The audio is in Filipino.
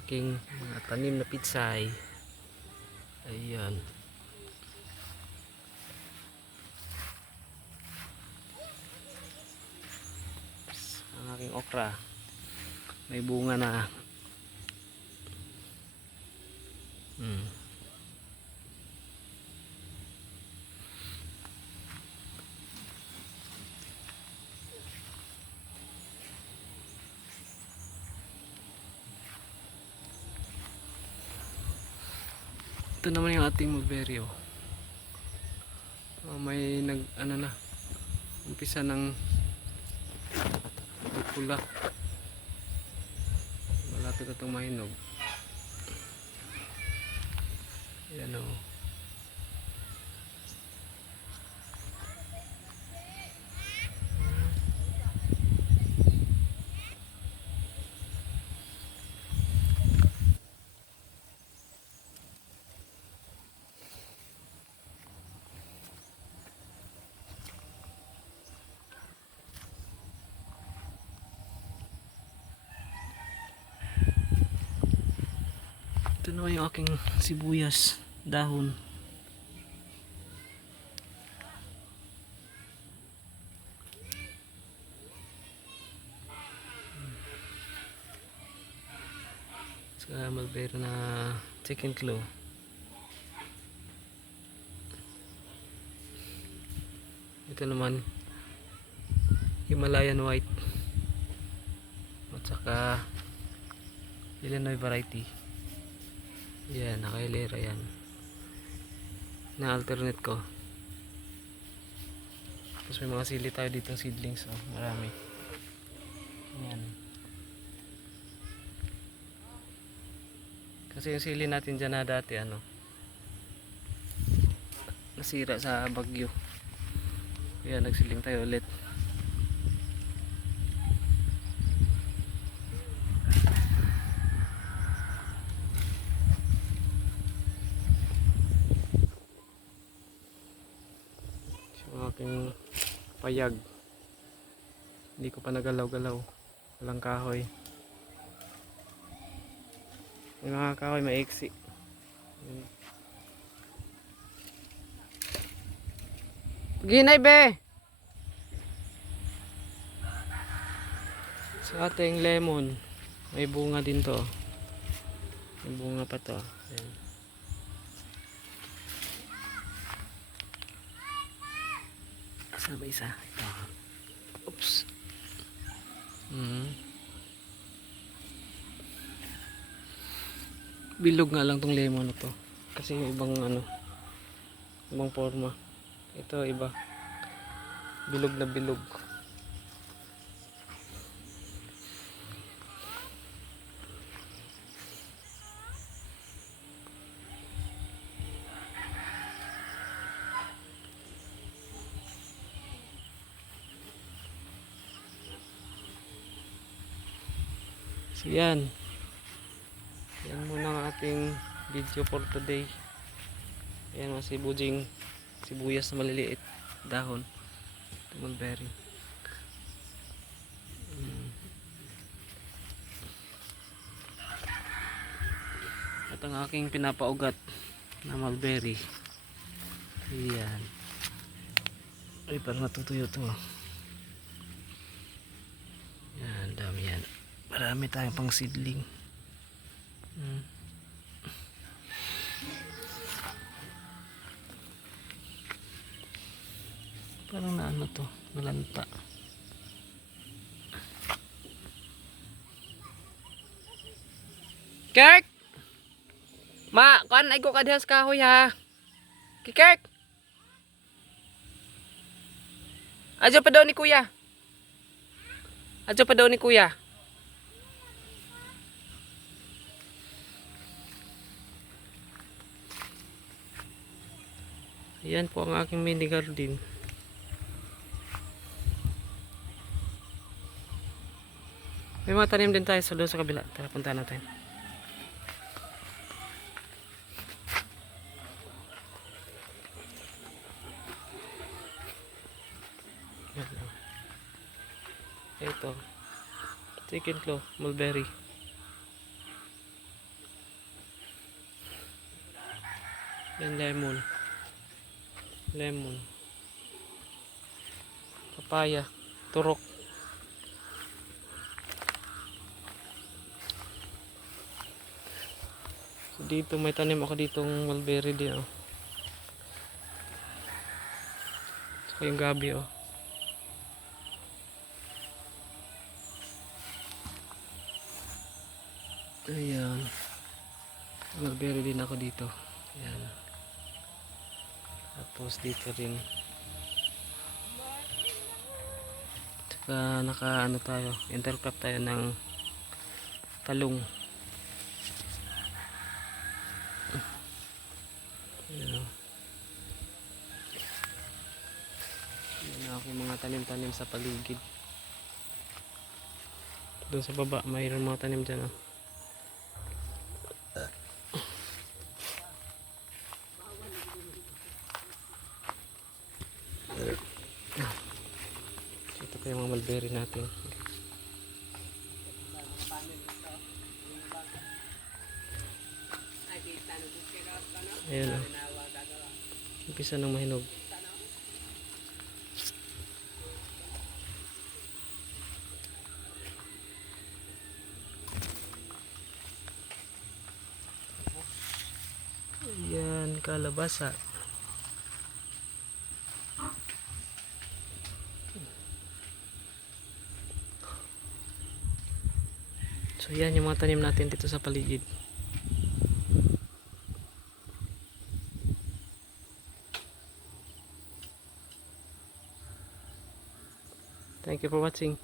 aking mga tanim na pitsay. Ayan. Ang aking okra may bunga na. Ito naman yung ating mulberry. May umpisa ng pula. Malapit na itong mahinog. Ayan o. Ito naman yung aking sibuyas dahon. Sa mulberry na chicken claw. Ito naman Himalayan white at saka Illinois variety. Yan, nakailera yan. Na-alternate ko. Tapos may mga sili tayo dito, seedlings. Oh, marami. Yan. Kasi yung sili natin dyan na dati, nasira sa bagyo. Kaya nagsiling tayo ulit. Aking payag, hindi ko pa nagalaw-galaw, walang kahoy. Yung mga kahoy maiksi. Ginay be sa ating lemon, may bunga din to, may bunga pa to. Ayan. Saan ba isa? Ito. Oops. Bilog nga lang tong lemon na to. Kasi yung ibang forma. Ito iba. Bilog na bilog. So yan muna ang ating video for today. Ayan mga sibuyas na maliliit dahon, mulberry. At ang aking pinapaugat na mulberry. Ayan. Ay, parang natutuyo to. Yan, dami yan. Marami tayong pang seedling. Parang to, nalanta. Kirk! Ma, kuan ay ko kadihas kahoy ha. Kirk! Adyo pa daw ni kuya. Adyo pa daw ni kuya. Ayan po ang aking mini garden. May mga tanim din tayo sa doon sa kabila. Tara, punta natin. Ito. Chicken claw, mulberry. Yan, lemon. Lemon. Papaya. Turok. So, dito may tanim ako ditong mulberry din, oh. Saka yung gabi, oh. Ayan. Mulberry din ako dito. Ayan. Tapos dito rin. Saka naka ano tayo, intercrop tayo ng talong. Ayan. Ayan ako yung mga tanim-tanim sa paligid. Doon sa baba, mayroon mga tanim dyan, oh. Ito pa yung mga mulberry natin. Ayan, oh. Umpisa ng mahinog. Ayan, kalabasa. So yan yung mga tanim natin dito sa paligid. Thank you for watching.